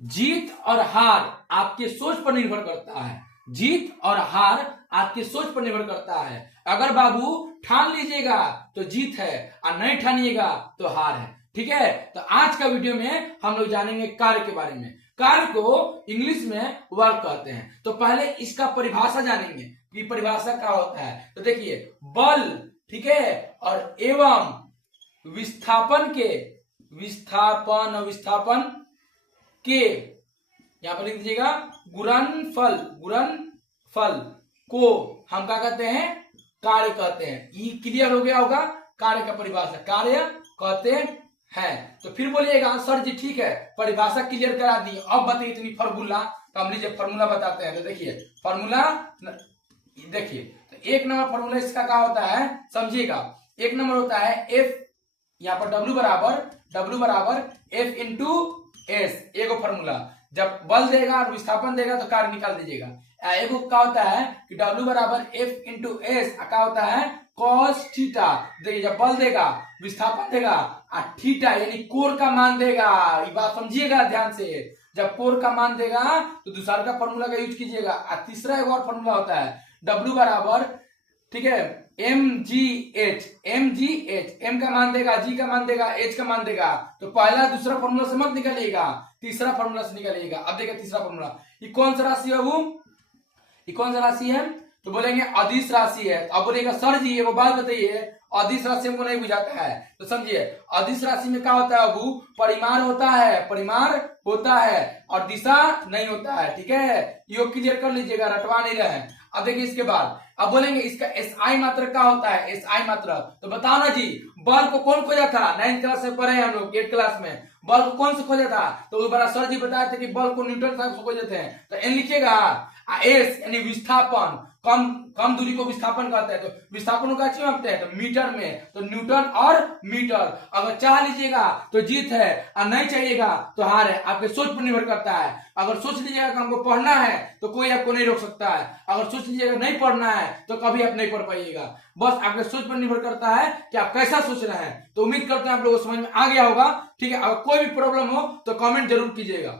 जीत और हार आपके सोच पर निर्भर करता है। जीत और हार आपके सोच पर निर्भर करता है। अगर बाबू ठान लीजिएगा तो जीत है और नहीं ठानिएगा तो हार है। ठीक है, तो आज का वीडियो में हम लोग जानेंगे कार्य के बारे में। कार्य को इंग्लिश में वर्क कहते हैं। तो पहले इसका परिभाषा जानेंगे कि परिभाषा क्या होता है। तो देखिए, बल, ठीक है, और एवं विस्थापन के विस्थापन के यहां पर लिख दीजिएगा गुणनफल को हम क्या कहते हैं? कार्य कहते हैं। ये क्लियर हो गया होगा। कार्य का परिभाषा कार्य कहते हैं। तो फिर बोलिएगा सर जी ठीक है, परिभाषा क्लियर करा दी, अब बताइए इतनी फॉर्मूला। तो हम लीजिए फॉर्मूला बताते हैं। तो देखिए फॉर्मूला, देखिए तो एक नंबर फॉर्मूला इसका क्या होता है समझिएगा। एक नंबर होता है एफ, यहाँ पर W बराबर F इंटू एस। एगो फॉर्मूला, जब बल देगा और विस्थापन देगा तो कार्य निकाल दीजिएगा। एगो क्या होता है कि W बराबर F इंटू एस, क्या होता है कॉस थीटा। देखिए जब बल देगा विस्थापन देगा और थीटा यानी कोण का मान देगा। ये बात समझिएगा ध्यान से। जब कोण का मान देगा तो दूसरा का फॉर्मूला का यूज कीजिएगा। और तीसरा एक और फॉर्मूला होता है W बराबर, ठीक है, MGH। M का मान देगा, G का मान देगा, H का मान देगा। तो पहला दूसरा फॉर्मूला से मत निकालिएगा, तीसरा फॉर्मूला से निकालिएगा। अब देखिए तीसरा फॉर्मूला, ये कौन सा राशि है बाबू? ये कौन सा राशि है? तो बोलेंगे अदिश राशि है। अब बोलेगा सर जी एगो बात बताइए, अदिश राशि हमको नहीं बुझाता है। तो समझिए अदिश राशि में क्या होता है बाबू? परिमाण होता है और दिशा नहीं होता है। ठीक है, यो क्लियर कर लीजिएगा, रटवा नहीं रहे। अब देखिए इसके बाद अब बोलेंगे इसका SI मात्रा क्या होता है? SI मात्रा तो बताओ ना जी। बल को कौन खोजा था? 9th क्लास में पढ़े हम लोग, 8th क्लास में। बल को कौन से खोजा था? तो बड़ा सर जी बताए थे कि बल को न्यूटन साहब से खोजे थे। तो एन लिखिएगा। एस यानी विस्थापन, कम दूरी को विस्थापन कहते हैं। तो विस्थापन का अच्छी मापते हैं तो मीटर में, तो न्यूटन और मीटर। अगर चाह लीजिएगा तो जीत है और नहीं चाहिएगा तो हार है। आपके सोच पर निर्भर करता है। अगर सोच लीजिएगा कि हमको पढ़ना है तो कोई आपको नहीं रोक सकता है। अगर सोच लीजिएगा नहीं पढ़ना है तो कभी आप नहीं पढ़ पाइएगा। बस आपके सोच पर निर्भर करता है कि आप कैसा सोच रहे हैं। तो उम्मीद करते हैं आप लोगों को समझ में आ गया होगा। ठीक है, अगर कोई भी प्रॉब्लम हो तो कमेंट जरूर कीजिएगा।